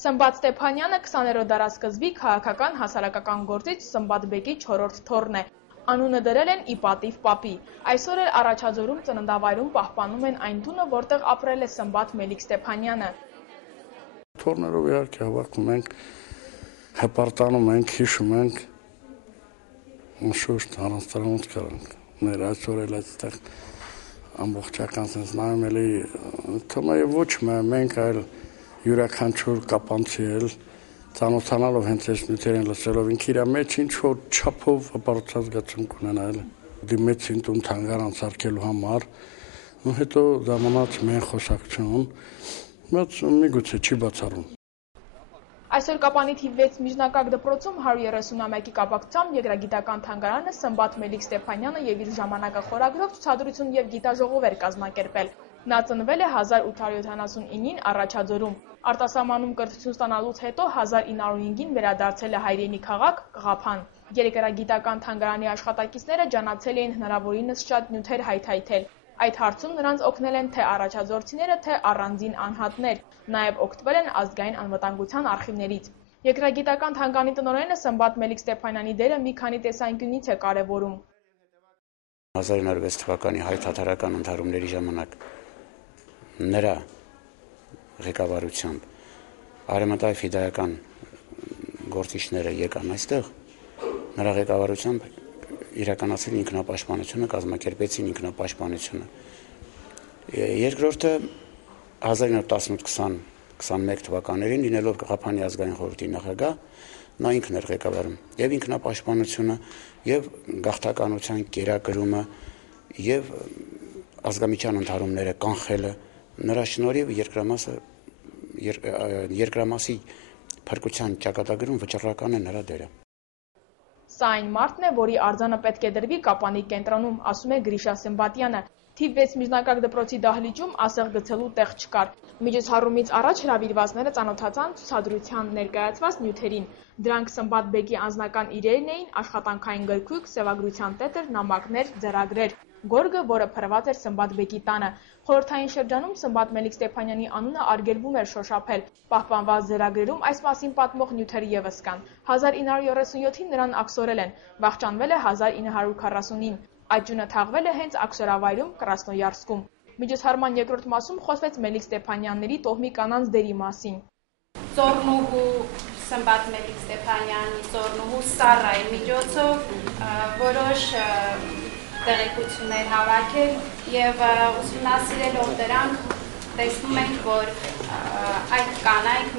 Սմբատ Ստեփանյանը 20-րդ դարասկզբի քաղաքական հասարակական գործիչ Սմբատ բեկի 4-րդ թոռն է։ Անունը դրել են ի պատիվ պապի։ Այսօր էլ Առաջաձորում ծննդավայրում պահպանում են այն տունը, որտեղ ապրել է Սմբատ Մելիք Ստեփանյանը։ Թոռներով իհարկե հավաքում ենք, հպարտանում ենք, հիշում ենք, շուշտ առանց դրա ոնց կարանք։ Մեր այսօր էլ այստեղ ամբողջական sense նայում էլի թվում ոչ մենք այլ յուրաքանչյուր կապանցի էլ ծանոթանալով հենց այս նյութերին լսելով ինքը իր մեջ ինչ-որ չափով հպարտության զգացում կունենա էլ դիմեցին տուն թանգարան սարքելու համար ու հետո ժամանակ մեն խոսակցություն բայց միգուցե չի բացառում։ Այսօր Կապանի թիվ 6 միջնակարգ դպրոցում 130-ամյակի կապակցությամբ Երկրագիտական թանգարանը Սմբատ Մելիք Ստեփանյանը եւ իր ժամանակը խորագրով ցուցադրություն եւ գիտաժողով էր կազմակերպել։ Նա ծնվել է 1879-ին Առաջաձորում։ Արտասահմանում կրթություն ստանալուց հետո 1905-ին վերադարձել է հայրենի քաղաք Ղափան։ Երկրագիտական թանգարանի աշխատակիցները ջանացել էին հնարավորինս շատ նյութեր հայթայթել։ Այդ հարցում նրանց օգնել են թե առաջաձորցիները, թե առանձին անհատներ, նաև օգտվել են ազգային անվտանգության արխիվներից։ Երկրագիտական թանգարանի տնօրենը Սմբատ Մելիք Ստեփանյանի դերը մի քանի տեսանկյունից է կարևորում։ 1906 թվականի հայ-թաթարական ընդհարումների ժամանակ նրա ղեկավարությամբ արևմտահայ ֆիդայական գործիչները եկան այստեղ, նրա ղեկավարությամբ իրականացրին ինքնապաշտպանությունը, կազմակերպեցին ինքնապաշտպանությունը։ Երկրորդը 1918-20-21 թվականներին լինելով Ղափանի ազգային խորհրդի նախագահ, նա ինքն էր ղեկավարում եւ ինքնապաշտպանությունը, եւ գաղթականության կերակրումը, եւ ազգամիջյան ընդհարումները կանխելը, նրա շնորհիվ երկրամասի փրկության ճակատագրում վճռական է նրա դերը։ Սա այն մարդն է, որի արձանը պետք է դրվի Կապանի կենտրոնում, ասում է Գրիշա Սմբատյանը։ Թիվ 6 միջնակարգ դպրոցի դահլիճում ասեղ գցելու տեղ չկար։ Միջոցառումից առաջ հրավիրվածները ծանոթացան ցուցադրության ներկայացված նյութերին։ Դրանք Սմբատ բեկի անձնական իրերն էին, աշխատանքային գրքույկ, սևագրության տետր, նամակներ, ձեռագրեր։ Գորգը, որը փրված էր Սմբատ բեկի տանը։ Խորհրդային շրջանում Սմբատ Մելիք Ստեփանյանի անունը արգելվում էր շոշափել։ Պահպանված ձեռագրերում այս մասին պատմող նյութեր ևս կան։ 1937-ին նրան աքսորել են, վախճանվել է 1940-ին։ Այդ ճյունը թաղվել է հենց աքսորավայրում Կրասնոյարսկում։ Միջոցառման երկրորդ մասում խոսվեց Մելիք Ստեփանյանների տոհմի կանանց դերի մասին։ Ծոռնուհու Սմբատ Մելիք Ստեփանյանի ծոռնուհու Սառայի միջոցով որոշ տեղեկություններ հավաքել եւ ուսումնասիրելով դրանք տեսնում ենք, որ այդ կանայք